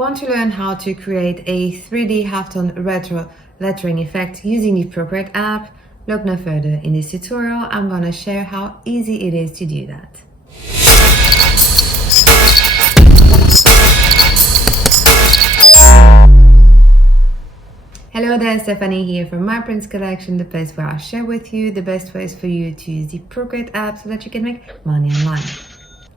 Want to learn how to create a 3D halftone retro lettering effect using the Procreate app? Look no further. In this tutorial, I'm gonna share how easy it is to do that. Hello there, Stephanie here from My Prints Collection, the place where I share with you the best ways for you to use the Procreate app so that you can make money online.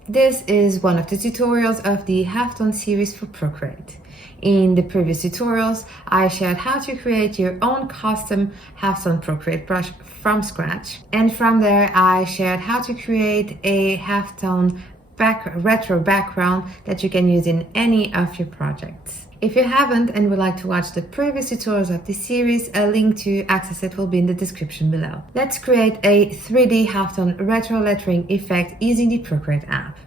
This is one of the tutorials of the Halftone series for Procreate. In the previous tutorials, I shared how to create your own custom Halftone Procreate brush from scratch. And from there, I shared how to create a Halftone retro background that you can use in any of your projects. If you haven't and would like to watch the previous tutorials of this series, a link to access it will be in the description below. Let's create a 3D Halftone retro lettering effect using the Procreate app.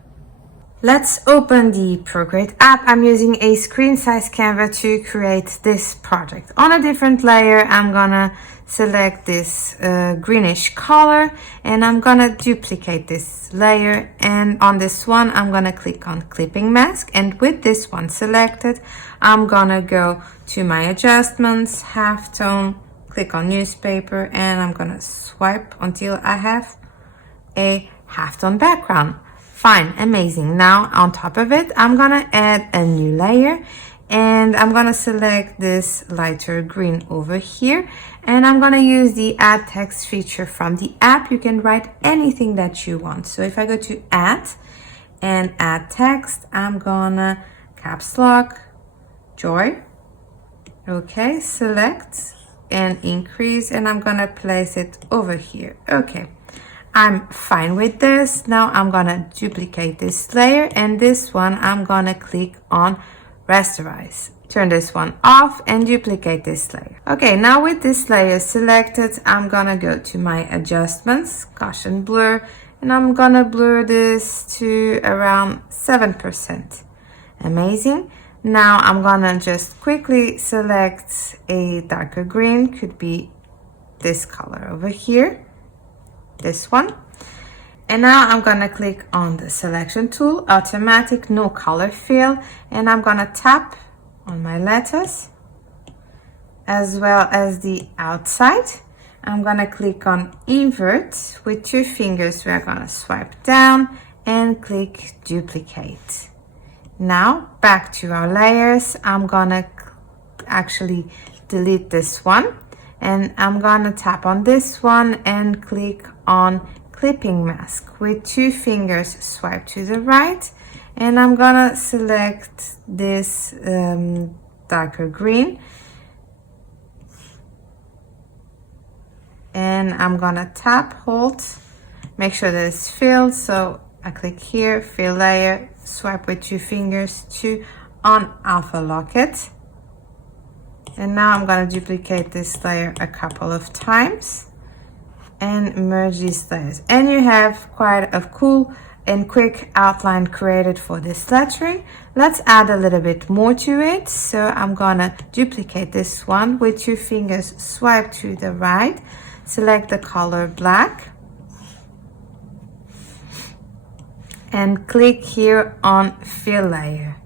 Let's open the Procreate app. I'm using a screen size camera to create this project. On a different layer, I'm gonna select this greenish color and I'm gonna duplicate this layer, and on this one I'm gonna click on clipping mask, and with this one selected I'm gonna go to my adjustments, halftone, click on newspaper, and I'm gonna swipe until I have a halftone background. Fine, amazing. Now on top of it I'm gonna add a new layer, and I'm gonna select this lighter green over here, and I'm gonna use the add text feature from the app. You can write anything that you want. So if I go to add and add text, I'm gonna caps lock joy. Okay, select and increase, and I'm gonna place it over here. Okay, I'm fine with this. Now I'm gonna duplicate this layer, and this one I'm gonna click on rasterize. Turn this one off and duplicate this layer. Okay, now with this layer selected, I'm gonna go to my adjustments, gaussian blur, and I'm gonna blur this to around 7%. Amazing. Now I'm gonna just quickly select a darker green, could be this color over here, this one. And now I'm gonna click on the selection tool, automatic, no color fill, and I'm gonna tap on my letters as well as the outside. I'm gonna click on invert. With 2 fingers we're gonna swipe down and click duplicate. Now back to our layers. I'm gonna actually delete this one, and I'm gonna tap on this one and click on clipping mask. With 2 fingers swipe to the right, and I'm gonna select this darker green, and I'm gonna tap, hold, make sure that it's filled. So I click here, fill layer, swipe with 2 fingers to on alpha lock it, and now I'm gonna duplicate this layer a couple of times and merge these layers, and you have quite a cool and quick outline created for this lettering. Let's add a little bit more to it. So I'm gonna duplicate this one, with 2 fingers swipe to the right, select the color black, and click here on fill layer.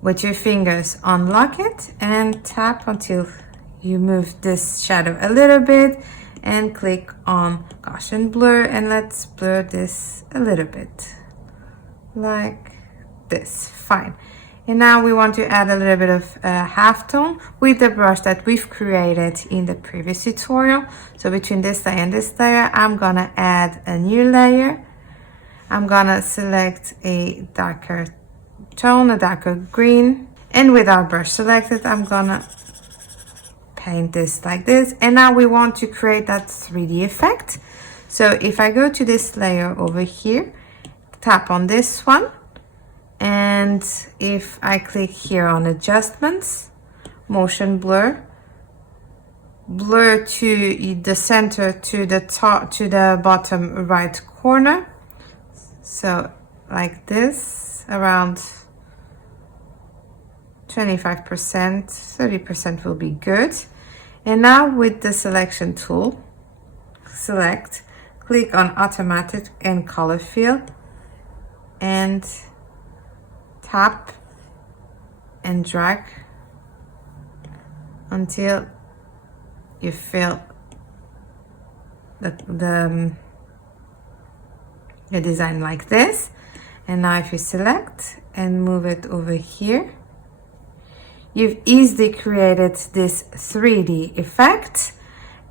With 2 fingers unlock it and tap until you move this shadow a little bit, and click on Gaussian blur, and let's blur this a little bit like this. Fine. And now we want to add a little bit of halftone with the brush that we've created in the previous tutorial. So between this layer and this layer, I'm gonna add a new layer. I'm gonna select a darker tone, a darker green, and with our brush selected, I'm gonna paint this like this. And now we want to create that 3D effect. So if I go to this layer over here, tap on this one, and if I click here on adjustments, motion blur, blur to the center, to the top, to the bottom right corner, so like this, around 25%, 30% will be good. And now with the selection tool, select, click on automatic and color fill, and tap and drag until you feel the design like this. And now if you select and move it over here, you've easily created this 3D effect.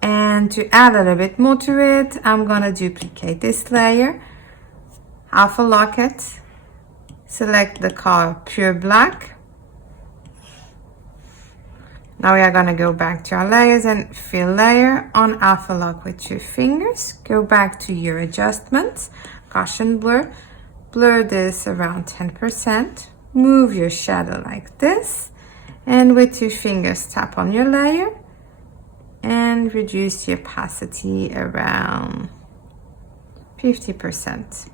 And to add a little bit more to it, I'm gonna duplicate this layer, alpha lock it, select the color pure black. Now we are gonna go back to our layers and fill layer, on alpha lock with 2 fingers, go back to your adjustments, Gaussian blur, blur this around 10%, move your shadow like this, and with 2 fingers tap on your layer and reduce the opacity around 50%.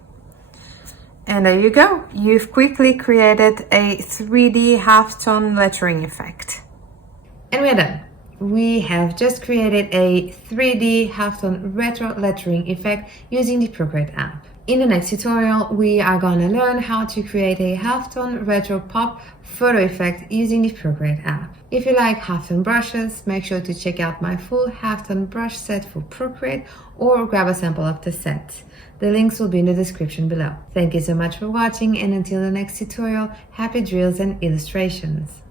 And there you go. You've quickly created a 3D halftone lettering effect. And we're done. We have just created a 3D halftone retro lettering effect using the Procreate app. In the next tutorial, we are going to learn how to create a halftone retro pop photo effect using the Procreate app. If you like halftone brushes, make sure to check out my full halftone brush set for Procreate or grab a sample of the set. The links will be in the description below. Thank you so much for watching, and until the next tutorial, happy drills and illustrations.